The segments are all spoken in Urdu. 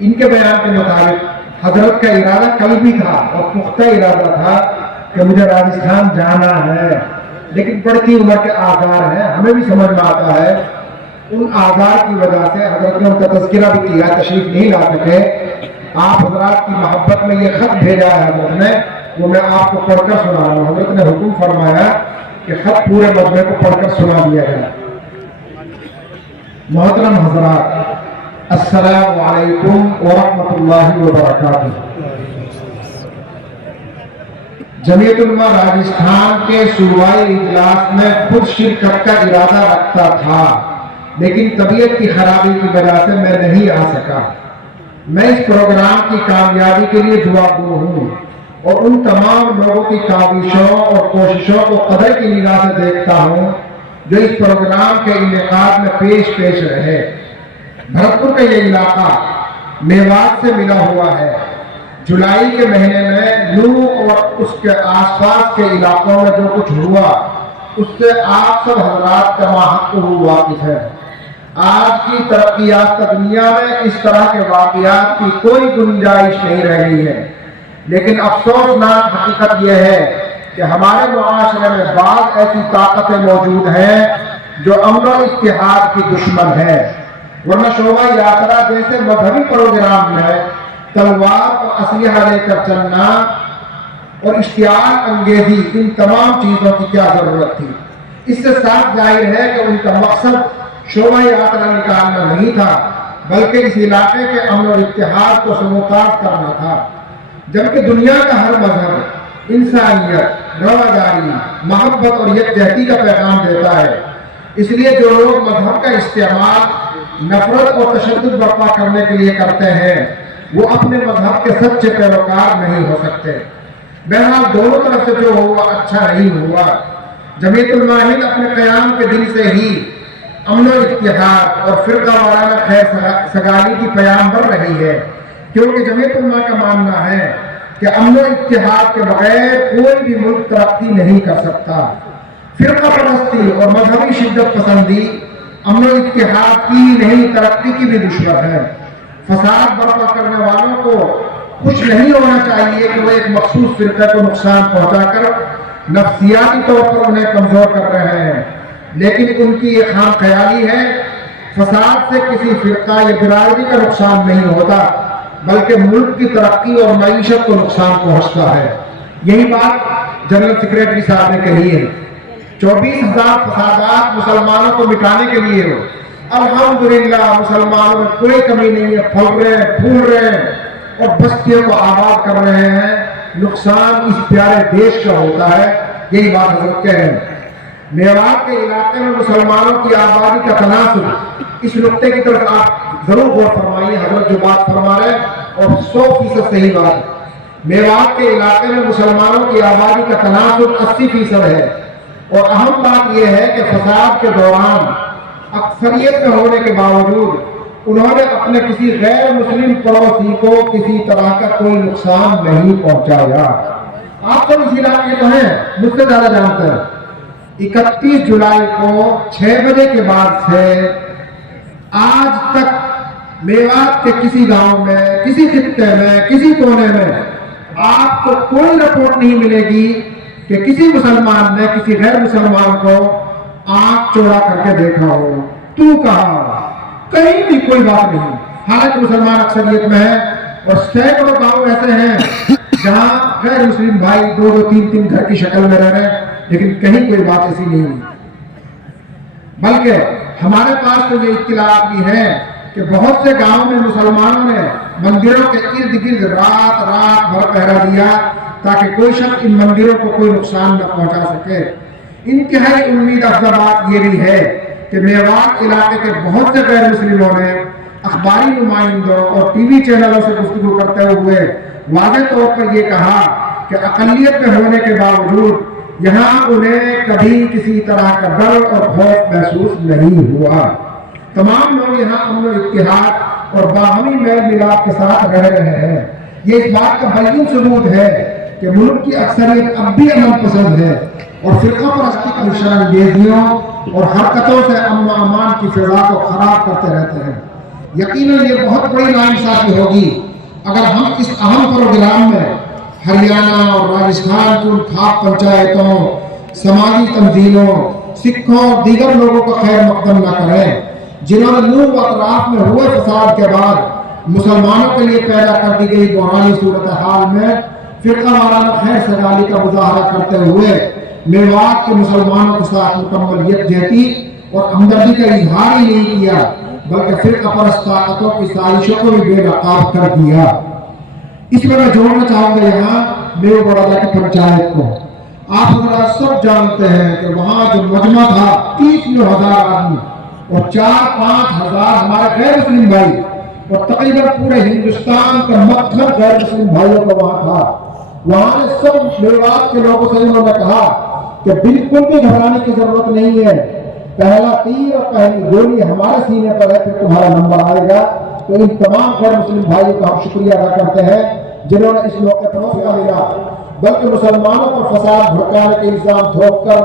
ان کے بیان کے مطابق حضرت کا ارادہ کل بھی تھا اور پختہ ارادہ تھا کہ مجھے راجستھان جانا ہے، لیکن بڑھتی عمر کے آثار ہیں، ہمیں بھی سمجھ میں آتا ہے ان آثار کی وجہ سے حضرت نے ان کا تذکرہ بھی کیا، تشریف نہیں لا سکے۔ آپ حضرات کی محبت میں یہ خط بھیجا ہے حضرت نے، وہ میں آپ کو پڑھ کر سنا رہا ہوں۔ حضرت نے حکم فرمایا کہ خط پورے مجمع کو پڑھ کر سنا دیا جائے۔ محترم حضرات، السلام علیکم ورحمۃ اللہ وبرکاتہ۔ جمعیت علماء راجستھان کے صوبائی اجلاس میں خود شرکت کا ارادہ رکھتا تھا، لیکن طبیعت کی خرابی کی وجہ سے میں نہیں آ سکا۔ میں اس پروگرام کی کامیابی کے لیے دعا گو ہوں اور ان تمام لوگوں کی کاوشوں اور کوششوں کو قدر کی نگاہ سے دیکھتا ہوں جو اس پروگرام کے انعقاد میں پیش رہے۔ بھرتپور کا یہ علاقہ میوات سے ملا ہوا ہے۔ جولائی کے مہینے میں نو اور اس کے آس پاس کے علاقوں میں جو کچھ ہوا اس سے آپ سب حضرات کا ماحق واقف ہے۔ آج کی ترقی یافتہ دنیا میں اس طرح کے واقعات کی کوئی گنجائش نہیں رہ گئی ہے، لیکن افسوسناک حقیقت یہ ہے کہ ہمارے معاشرے میں بعض ایسی طاقتیں موجود ہیں جو امن و اتحاد کی دشمن ہے، ورنہ شوبھا یاترا جیسے مذہبی پروگرام میں تلوار اور اسلحہ لے کر چلنا اور اشتعال انگیزی، ان تمام چیزوں کی کیا ضرورت تھی؟ اس سے صاف ظاہر ہے کہ ان کا مقصد شوبھا یاترا نکالنا نہیں تھا، بلکہ اس علاقے کے امن و اتحاد کو سموتاز کرنا تھا۔ جبکہ دنیا کا ہر مذہب انسانیت، رواداری، محبت اور یکجہتی کا پیغام دیتا ہے، اس لیے جو لوگ مذہب کا استعمال نفرت اور تشدد برپا کرنے کے لیے کرتے ہیں وہ اپنے مذہب کے سچے پیروکار نہیں ہو سکتے۔ بہرحال دونوں طرف سے جو ہوا اچھا نہیں ہوا۔ جمعیت علماء ہند اپنے قیام کے دن سے ہی امن و اتحاد اور فرقہ وارانہ خیر سگالی کی پیام بڑھ رہی ہے، کیونکہ جمعیت علماء کا ماننا ہے کہ امن و اتحاد کے بغیر کوئی بھی ملک ترقی نہیں کر سکتا۔ فرقہ پرستی اور مذہبی شدت پسندی امن و اتحاد کی نہیں ترقی کی بھی دشمن ہے۔ فساد برپا کرنے والوں کو خوش نہیں ہونا چاہیے کہ وہ ایک مخصوص فرقے کو نقصان پہنچا کر نفسیاتی طور پر انہیں کمزور کر رہے ہیں، لیکن ان کی یہ خام خیالی ہے۔ فساد سے کسی فرقہ یا برادری کا نقصان نہیں ہوتا، بلکہ ملک کی ترقی اور معیشت کو نقصان پہنچتا ہے۔ یہی بات جنرل سیکریٹری صاحب نے کہی ہے۔ 24,000 فسادات مسلمانوں کو مٹانے کے لیے ہو، الحمدللہ مسلمانوں میں کوئی کمی نہیں ہے، پھل رہے ہیں، پھول رہے ہیں اور بستیوں کو آباد کر رہے ہیں۔ نقصان اس پیارے دیش کا ہوتا ہے، یہی بات حضرت کہہ رہے ہیں۔ میوات کے علاقے میں مسلمانوں کی آبادی کا تناسب، اس نقطے کی طرف آپ ضرور غور فرمائیے۔ حضرت جو بات فرما رہے ہیں اور 100% صحیح بات ہے۔ میوات کے علاقے میں مسلمانوں کی آبادی کا تناسب 80% ہے، اور اہم بات یہ ہے کہ فساد کے دوران اکثریت میں ہونے کے باوجود انہوں نے اپنے کسی غیر مسلم پڑوسی کو کسی طرح کا کوئی نقصان نہیں پہنچایا۔ آپ سب اس علاقے کے تو ہیں، مجھ سے زیادہ جانتے ہیں۔ 31 جولائی کو 6 بجے کے بعد سے آج تک میوات کے کسی گاؤں میں، کسی خطے میں، کسی کونے میں آپ کو کوئی رپورٹ نہیں ملے گی کہ کسی مسلمان نے کسی غیر مسلمان کو آنکھ چوڑا کر کے دیکھا ہو، تو کہا، کہیں بھی کوئی بات نہیں۔ حالانکہ مسلمان اکثریت میں ہے اور سینکڑوں گاؤں ایسے ہیں جہاں غیر مسلم بھائی 2-2 3-3 گھر کی شکل میں رہ رہے ہیں، لیکن کہیں کوئی بات ایسی نہیں ہوئی۔ بلکہ ہمارے پاس تو یہ اطلاعات بھی ہیں کہ بہت سے گاؤں میں مسلمانوں نے مندروں کے ارد گرد رات بھر پہرا دیا تاکہ کوئی شخص ان مندروں کو کوئی نقصان نہ پہنچا سکے۔ انتہائی امید افزا بات یہ بھی ہے کہ میوات علاقے کے بہت سے غیر مسلموں نے اخباری نمائندوں اور ٹی وی چینلوں سے گفتگو کرتے ہوئے واضح طور پر یہ کہا کہ اقلیت میں ہونے کے باوجود یہاں انہیں کبھی کسی طرح کا ڈر اور خوف محسوس نہیں ہوا۔ تمام لوگ یہاں امن و اتحاد اور باہمی میل ملاپ کے ساتھ رہ رہے ہیں۔ یہ اس بات کا بین ثبوت ہے کہ ملک کی اکثریت اب بھی امن پسند ہے اور فرقہ پرستی کی نشان انگیزیوں اور حرکتوں سے امن و امان کی فضا کو خراب کرتے رہتے ہیں۔ یقیناً یہ بہت بڑی ناانصافی ہوگی اگر ہم اس اہم پروگرام میں ہریانہ اور راجستھان کی ان خاص پنچایتوں، سماجی تنظیموں، سکھوں اور دیگر لوگوں کا خیر مقدم نہ کریں جنہوں نے نوح و اطراف میں ہوئے فساد کے بعد مسلمانوں کے لیے پیدا کر دی گئی بحرانی صورتحال میں فرقہ وارانہ خیر سگالی کا مظاہرہ کرتے ہوئے میوات کے مسلمانوں کے ساتھ مکمل یکجہتی اور ہمدردی کا اظہار ہی نہیں کیا بلکہ فرقہ پرست طاقتوں کی سازشوں کو بھی بے نقاب کر دیا۔ اس میں جوڑنا چاہوں گا یہاں میرے بڑادہ کی پنچایت کو۔ آپ حضرات سب جانتے ہیں کہ وہاں جو مجمع تھا 30,000 آدمی اور 4-5 ہزار ہمارے غیر مسلم بھائی اور تقریباً پورے ہندوستان کا مکھن غیر مسلم بھائیوں کا وہاں تھا۔ وہاں نے سب میوات کے لوگوں سے انہوں نے کہا کہ بالکل بھی گھبرانے کی ضرورت نہیں ہے، پہلا تیر اور پہلی گولی ہمارے سینے پر ہے، پھر تمہارا نمبر آئے گا۔ تو ان تمام غیر مسلم بھائیوں کا ہم شکریہ ادا کرتے ہیں جنہوں نے اس موقع پر حوصلہ ملا، بلکہ مسلمانوں پر فساد بھڑکانے کے الزام تھوپ کر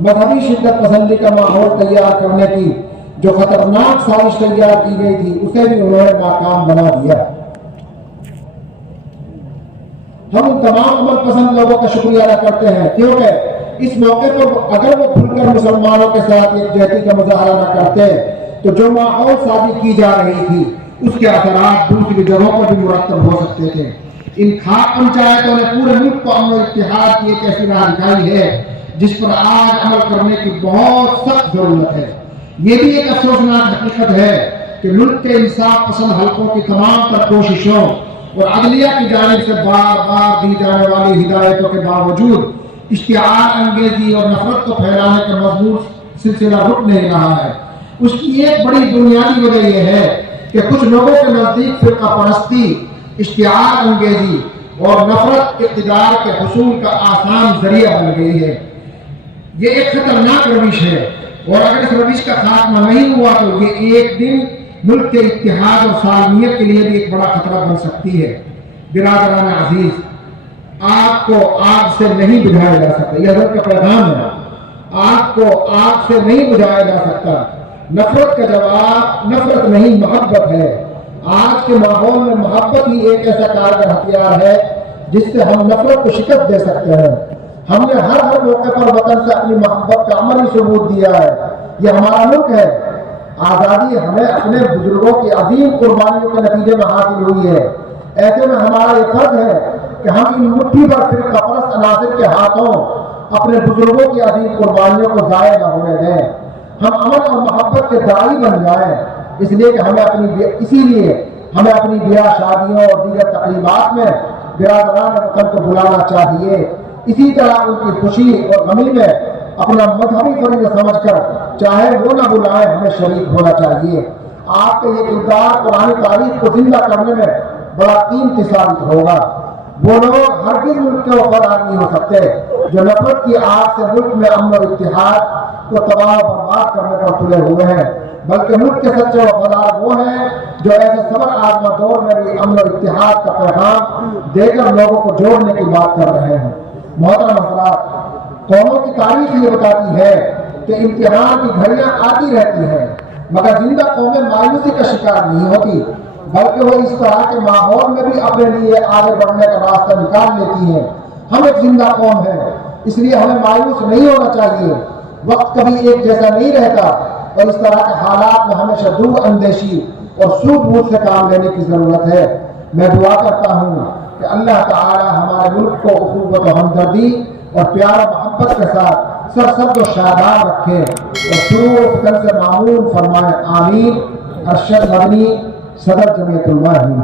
مذہبی شدت پسندی کا ماحول تیار کرنے کی جو خطرناک سازش تیار کی گئی تھی اسے بھی انہوں نے ناکام بنا دیا۔ ہم ان تمام عمل پسند لوگوں کا شکریہ ادا کرتے ہیں کیونکہ اس موقع پر اگر وہ کھل کر مسلمانوں کے ساتھ یکجہتی کا مظاہرہ نہ کرتے تو جو ماحول سازی کی جا رہی تھی اس کے اثرات دوسری جگہوں پر بھی مرتب ہو سکتے تھے۔ ان خاص پنچایتوں نے پورے ملک کو امن و اتحاد کی ایک ایسی راہ دکھائی ہے جس پر آج عمل کرنے کی بہت سخت ضرورت ہے۔ یہ بھی ایک افسوسناک حقیقت ہے کہ ملک کے انصاف پسند حلقوں کی تمام تر کوششوں اور عدلیہ کی جانب سے بار بار دی جانے والی ہدایتوں کے باوجود اشتعال انگیزی اور نفرت کو پھیلانے کا مضمون سلسلہ رک نہیں رہا ہے۔ اس کی ایک بڑی بنیادی وجہ یہ ہے کہ کچھ لوگوں کے نزدیک فرقہ پرستی، اشتعال انگیزی اور نفرت اقتدار کے حصول کا آسان ذریعہ بن گئی ہے۔ یہ ایک خطرناک روش ہے اور اگر اس روش کا خاتمہ نہیں ہوا تو یہ ایک دن ملک کے اتحاد اور سالمیت کے لیے بھی ایک بڑا خطرہ بن سکتی ہے۔ برادران عزیز، آگ کو آگ سے نہیں بجھایا جا سکتا، یہ حضرت کا پیغام ہے۔ آگ کو آگ سے نہیں بجھایا جا سکتا۔ نفرت کا جواب نفرت نہیں محبت ہے۔ آج کے ماحول میں محبت ہی ایک ایسا کارگر ہتھیار ہے جس سے ہم نفرت کو شکست دے سکتے ہیں۔ ہم نے ہر موقع پر وطن سے اپنی محبت کا عملی ثبوت دیا ہے۔ یہ ہمارا ملک ہے۔ آزادی ہمیں اپنے بزرگوں کی عظیم قربانیوں کے نتیجے میں حاصل ہوئی ہے۔ ایسے میں ہمارا یہ فرض ہے کہ ہم ان مٹھی بھر فرقہ پرست عناصر کے ہاتھوں اپنے بزرگوں کی عظیم قربانیوں کو ضائع نہ ہونے دیں۔ ہم امن اور محبت کے داعی بن جائیں، اس لیے کہ ہمیں اپنی بیاہ شادیوں اور دیگر تقریبات میں برادران وطن کو بلانا چاہیے۔ اسی طرح ان کی خوشی اور غمی میں اپنا مذہبی فریضہ سمجھ کر چاہے وہ نہ بلائیں ہمیں شریک ہونا چاہیے۔ آپ کے یہ کردار قرآن تاریخ کو زندہ کرنے میں بڑا قیمتی ثابت ہوگا۔ وہ لوگ ہرگز ملک کے وفادار نہیں ہو سکتے جو نفرت کی آگ سے ملک میں امن و اتحاد کو تباہ و برباد کرنے پر تلے ہوئے ہیں، بلکہ ملک کے سچے وفادار وہ ہیں جو ایسے صبر آزما دور میں بھی امن و اتحاد کا پیغام دے کر لوگوں کو جوڑنے کی بات کر رہے ہیں۔ محترم حضرات، قوموں کی تاریخ یہ بتاتی ہے کہ امتحان کی گھڑیاں آتی رہتی ہیں مگر زندہ قومیں مایوسی کا شکار نہیں ہوتی، بلکہ وہ اس طرح کے ماحول میں بھی اپنے لیے آگے بڑھنے کا راستہ نکال لیتی ہیں۔ ہم ایک زندہ قوم ہیں، اس لیے ہمیں مایوس نہیں ہونا چاہیے۔ وقت کبھی ایک جیسا نہیں رہتا اور اس طرح کے حالات میں ہمیشہ دور اندیشی اور سود بوجھ سے کام لینے کی ضرورت ہے۔ میں دعا کرتا ہوں کہ اللہ تعالی ہمارے ملک کو اخوت و ہمدردی اور پیار و محبت کے ساتھ سرسبز و شاداب رکھے اور شروع و فتن سے معمول فرمائے۔ آمین۔ ارشد مدنی، صدر جمعیت الماہدین۔